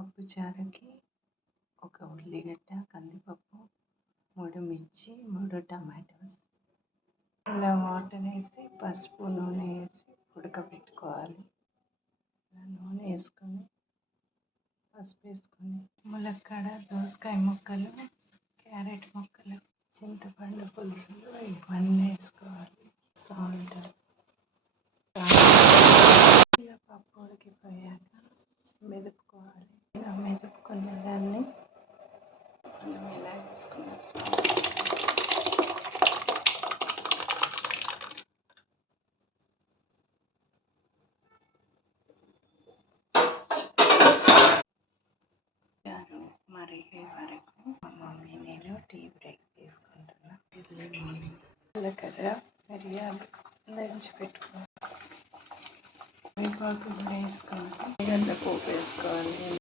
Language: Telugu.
పప్పు చారుకి ఒక ఉల్లిగడ్డ, కందిపప్పు, 3 మిర్చి, 3 టమాటోస్. ఇలా వాటర్ వేసి పసుపు, నూనె వేసి ఉడకబెట్టుకోవాలి. నూనె వేసుకొని పసుపు వేసుకొని ములక్కాడ, దోసకాయ ముక్కలు, క్యారెట్ ముక్కలు, చింతపండు పులుసులు ఇవన్నీ వేసుకోవాలి. సాల్ట్. ఇలా పప్పు ఉడికిపోయాక మెదుపుకోవాలి. ఇలా మెదుపుకున్న దాన్ని మనం ఇలా వేసుకున్నాం. మరిగే వరకు మా మమ్మీ నేను టీ బ్రేక్ తీసుకుంటున్నా. ఎర్లీ మార్నింగ్ జీలకర్ర, మిరియాలు దంచి పెట్టుకోవాలి. కరివేపాకు వేసుకోవాలి. గంట పోపు వేసుకోవాలి.